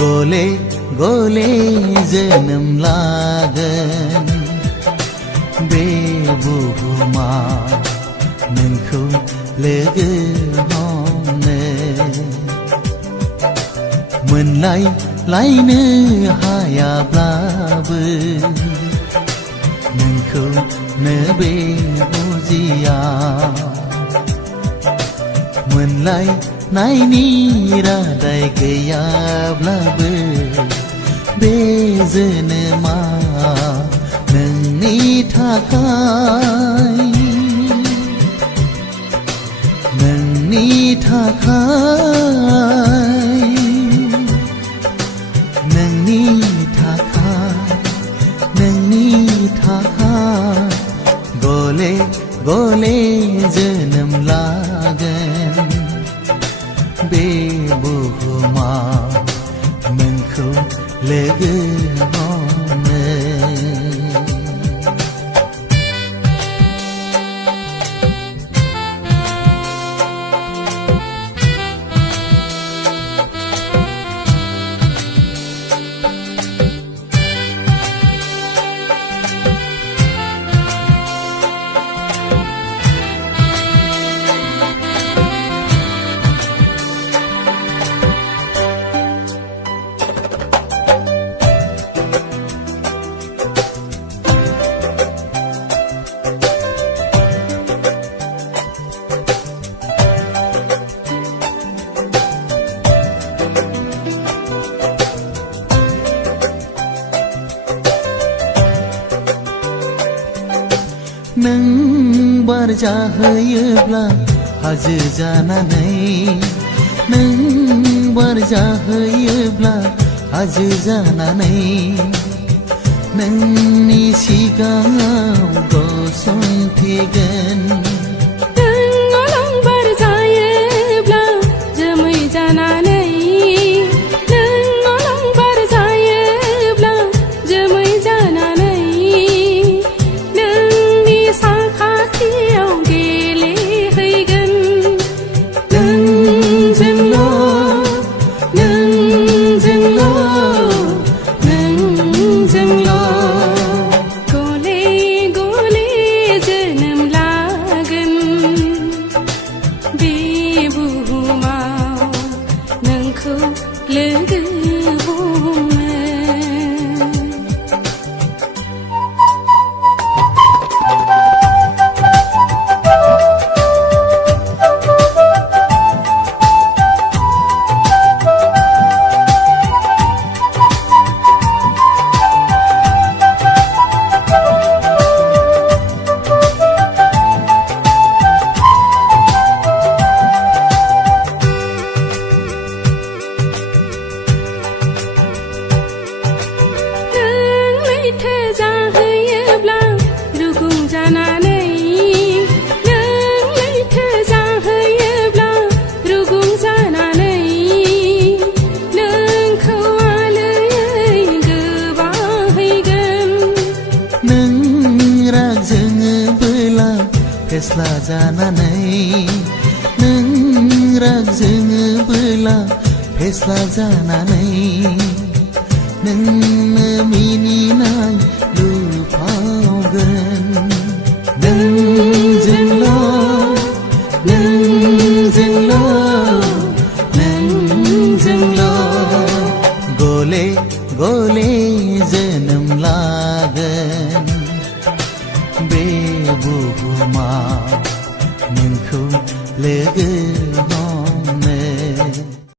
गले गले जोनोम लागोन बे बुहुमा नोंखौ लोगो हमनो मोनलायलायनो हायाब्लाबो नोंखौनो बे बुजिया मोनलायनायनि रादाय गैयाब्लाबो बे जोनोमा नोंनि थाखाय नोंनि थाखाय नोंनि थाखाय नोंनि थाखाय गले गले जोनोम लागोन बे बुहुमा नोंखौ लोगो हमनो नों बार जाहोयोब्ला हाजो जानानै नों बार जाहोयोब्ला हाजो जानानै नोंनि सिगाङाव गसंथेगोन फेस्ला जानानै नों राग जोङोबोला फेस्ला जानानै नोंनो मिनिनाय लुफावगोन नोंजोंल' गले गले जोनोम लागोन बे बुहुमा नोंखौ लोगो